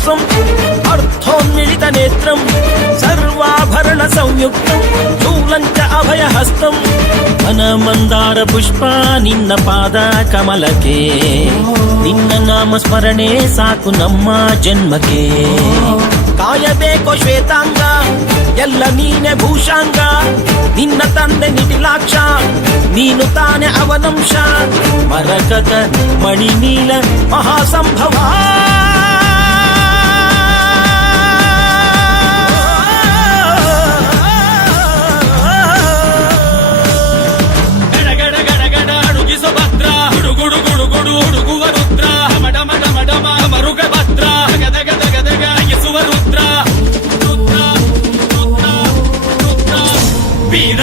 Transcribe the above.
ಕೋಸಂ ಅರ್ಥೋನ್ಮಿಳಿತ नेत्रम् ಸರ್ವಾಭರಣ ಸಂಯುಕ್ತ स्थूलं ಅಭಯ अभयहस्तम् ಮನ ಮಂದಾರ ಪುಷ್ಪ ನಿನ್ನ ಪಾದ कमलके ನಿನ್ನ ನಾಮ ಸ್ಮರಣೆ ಸಾಕು ನಮ್ಮ ಜನ್ಮಕ್ಕೆ ಕಾಯಬೇಕೋ ಶ್ವೇತಾಂಗ ಎಲ್ಲ ನೀನೆ ಭೂಷಾಂಗ ನಿನ್ನ ತಂದೆ ನಿಟಿಲಾಕ್ಷ ನೀನು ತಾನೆ ಅವನಂಶ ಮರಕದ ಮಣಿನೀಲ ಮಹಾಸಂಭವಾ ಗುಡು ಗುಡು ಗುಡು ಹುಡುಗುವ ರುದ್ರ ಮಡ ಮಡ ಮಡ ಮರುಗ ಭದ್ರ ಗದ ಗದ ಗದ ಗಯಿಸುವ ರುದ್ರ ರುದ್ರ ರುದ್ರ ರುದ್ರ ವೀರ